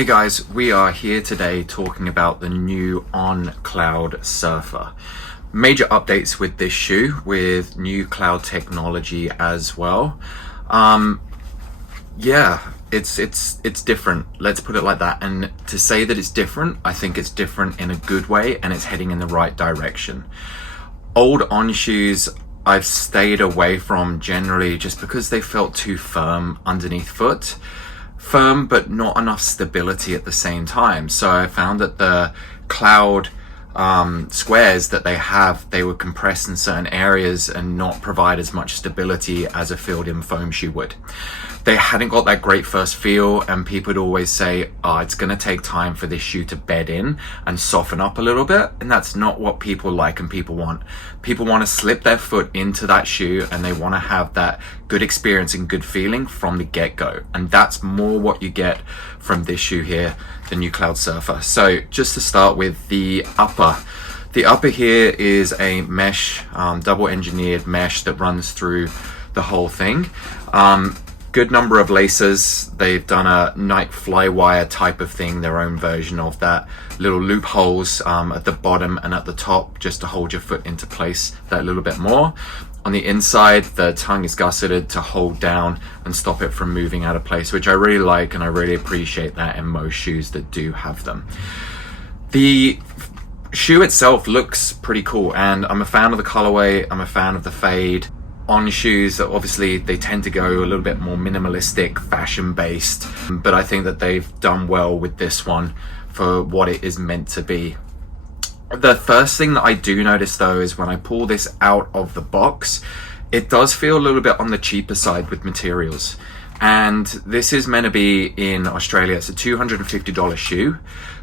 Hey guys, we are here today talking about the new On Cloud Surfer. Major updates with this shoe with new cloud technology as well. It's different. Let's put it like that. And to say that it's different, I think it's different in a good way and it's heading in the right direction. Old On shoes I've stayed away from generally just because they felt too firm underneath foot. Firm but not enough stability at the same time. So I found that the cloud squares that they would compress in certain areas and not provide as much stability as a filled-in foam shoe would. They hadn't got that great first feel, and people would always say, it's going to take time for this shoe to bed in and soften up a little bit, and that's not what people like and people want. People want to slip their foot into that shoe and they want to have that good experience and good feeling from the get-go, and that's more what you get from this shoe here, the new Cloud Surfer. So just to start with the upper here is a mesh, double engineered mesh that runs through the whole thing. Good number of laces. They've done a Nike Flywire type of thing, their own version of that. Little loopholes at the bottom and at the top just to hold your foot into place that little bit more. On the inside, the tongue is gusseted to hold down and stop it from moving out of place, which I really like, and I really appreciate that in most shoes that do have them. The shoe itself looks pretty cool, and I'm a fan of the colorway. I'm a fan of the fade. On shoes, obviously they tend to go a little bit more minimalistic, fashion based, but I think that they've done well with this one for what it is meant to be. The first thing that I do notice though is when I pull this out of the box, it does feel a little bit on the cheaper side with materials. And this is meant to be in Australia. It's a $250 shoe,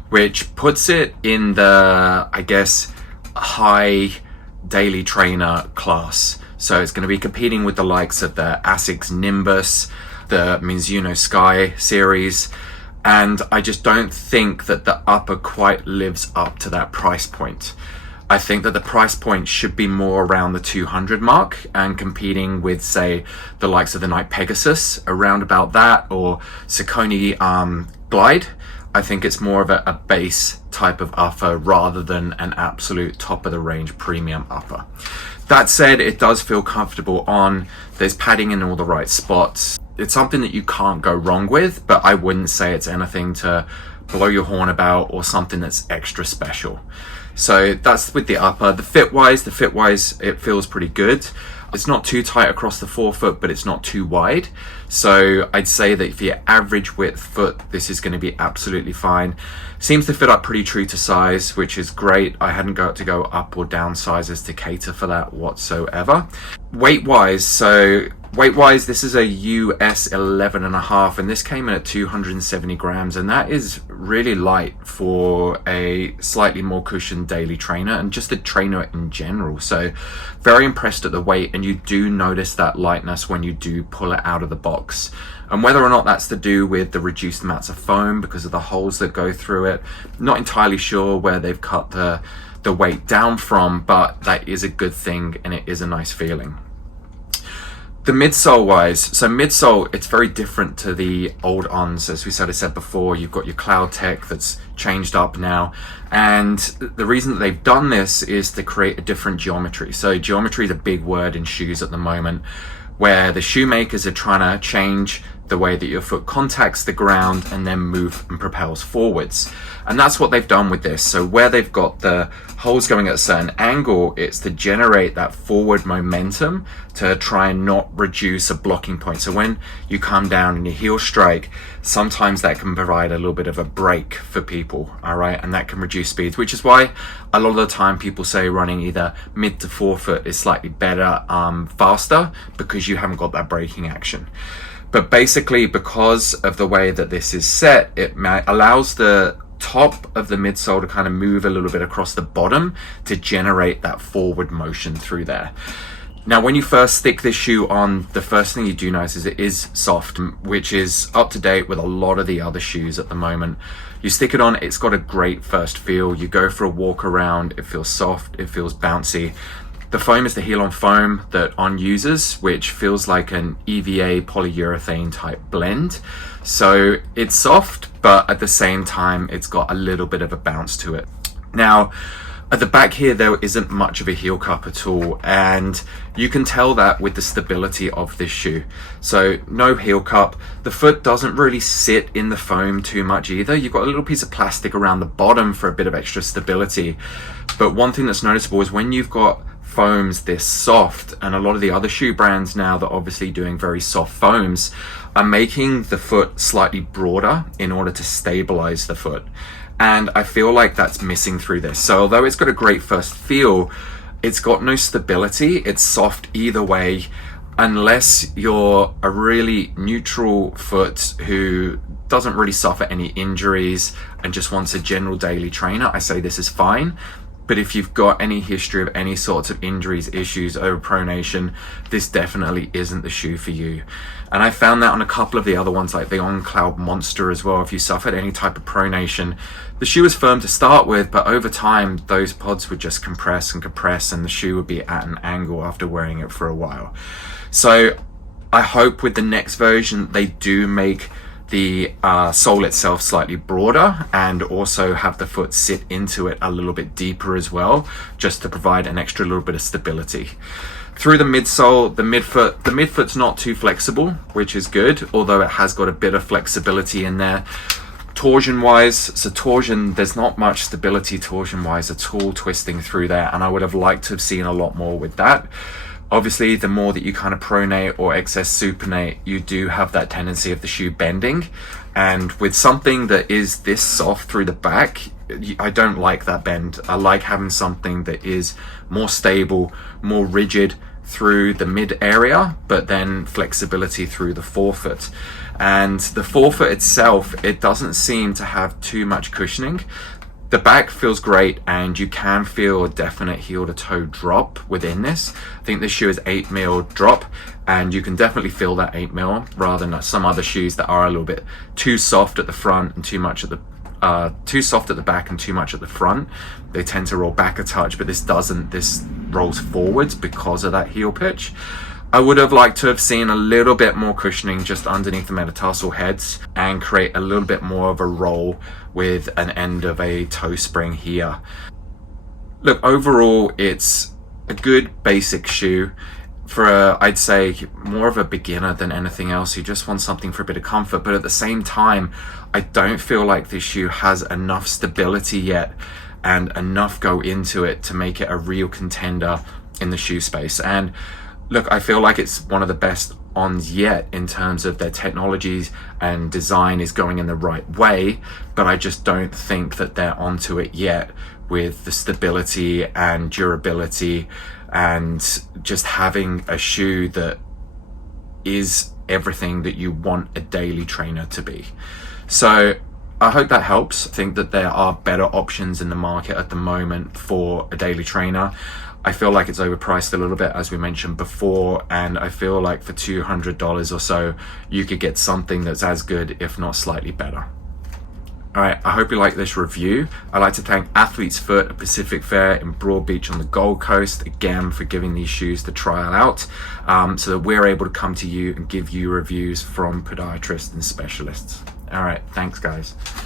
which puts it in the, I guess, high daily trainer class. So it's going to be competing with the likes of the Asics Nimbus, the Mizuno Sky series, and I just don't think that the upper quite lives up to that price point. I think that the price point should be more around the 200 mark and competing with, say, the likes of the Nike Pegasus, around about that, or Saucony Glide. I think it's more of a base type of upper rather than an absolute top of the range premium upper. That said, it does feel comfortable on. There's padding in all the right spots. It's something that you can't go wrong with, but I wouldn't say it's anything to blow your horn about or something that's extra special. So that's with the upper. The fit wise, it feels pretty good. It's not too tight across the forefoot, but it's not too wide. So I'd say that for your average width foot, this is going to be absolutely fine. Seems to fit up pretty true to size, which is great. I hadn't got to go up or down sizes to cater for that whatsoever. Weight wise, this is a US 11.5, and this came in at 270 grams, and that is really light for a slightly more cushioned daily trainer and just a trainer in general. So very impressed at the weight, and you do notice that lightness when you do pull it out of the box. And whether or not that's to do with the reduced amounts of foam because of the holes that go through it, not entirely sure where they've cut the weight down from, but that is a good thing and it is a nice feeling. The midsole wise, so midsole, it's very different to the old Ons. As we sort of said before, you've got your cloud tech that's changed up now, and the reason that they've done this is to create a different geometry. So geometry is a big word in shoes at the moment, where the shoemakers are trying to change the way that your foot contacts the ground and then move and propels forwards. And that's what they've done with this. So where they've got the holes going at a certain angle, it's to generate that forward momentum to try and not reduce a blocking point. So when you come down and your heel strike, sometimes that can provide a little bit of a break for people, all right? And that can reduce speeds, which is why a lot of the time people say running either mid to forefoot is slightly better, faster, because you haven't got that braking action. But basically, because of the way that this is set, it allows the top of the midsole to kind of move a little bit across the bottom to generate that forward motion through there. Now, when you first stick this shoe on, the first thing you do notice is it is soft, which is up to date with a lot of the other shoes at the moment. You stick it on, it's got a great first feel. You go for a walk around, it feels soft, it feels bouncy. The foam is the heel-on foam that On uses, which feels like an EVA polyurethane type blend. So it's soft, but at the same time, it's got a little bit of a bounce to it. Now, at the back here, there isn't much of a heel cup at all, and you can tell that with the stability of this shoe. So no heel cup. The foot doesn't really sit in the foam too much either. You've got a little piece of plastic around the bottom for a bit of extra stability. But one thing that's noticeable is when you've got foams this soft, and a lot of the other shoe brands now that are obviously doing very soft foams are making the foot slightly broader in order to stabilize the foot. And I feel like that's missing through this. So although it's got a great first feel, it's got no stability. It's soft either way, unless you're a really neutral foot who doesn't really suffer any injuries and just wants a general daily trainer. I say this is fine. But if you've got any history of any sorts of injuries, issues, overpronation, this definitely isn't the shoe for you. And I found that on a couple of the other ones, like the On Cloud Monster as well. If you suffered any type of pronation, the shoe was firm to start with, but over time, those pods would just compress and compress, and the shoe would be at an angle after wearing it for a while. So I hope with the next version, they do make the sole itself slightly broader and also have the foot sit into it a little bit deeper as well, just to provide an extra little bit of stability. Through the midsole, the midfoot's not too flexible, which is good, although it has got a bit of flexibility in there. Torsion wise, there's not much stability torsion wise at all twisting through there, and I would have liked to have seen a lot more with that. Obviously, the more that you kind of pronate or excess supinate, you do have that tendency of the shoe bending. And with something that is this soft through the back, I don't like that bend. I like having something that is more stable, more rigid through the mid area, but then flexibility through the forefoot. And the forefoot itself, it doesn't seem to have too much cushioning. The back feels great, and you can feel a definite heel to toe drop within this. I think this shoe is 8mm drop, and you can definitely feel that 8mm rather than some other shoes that are a little bit too soft at the front and too much at the too soft at the back and too much at the front. They tend to roll back a touch, but this doesn't. This rolls forwards because of that heel pitch. I would have liked to have seen a little bit more cushioning just underneath the metatarsal heads and create a little bit more of a roll with an end of a toe spring here. Look, overall, it's a good basic shoe for I'd say more of a beginner than anything else. You just want something for a bit of comfort, but at the same time, I don't feel like this shoe has enough stability yet and enough go into it to make it a real contender in the shoe space. And look, I feel like it's one of the best ons yet in terms of their technologies and design is going in the right way, but I just don't think that they're onto it yet with the stability and durability and just having a shoe that is everything that you want a daily trainer to be. So I hope that helps. I think that there are better options in the market at the moment for a daily trainer. I feel like it's overpriced a little bit, as we mentioned before, and I feel like for $200 or so, you could get something that's as good, if not slightly better. All right, I hope you like this review. I'd like to thank Athlete's Foot at Pacific Fair in Broadbeach on the Gold Coast, again, for giving these shoes to trial out, so that we're able to come to you and give you reviews from podiatrists and specialists. All right, thanks, guys.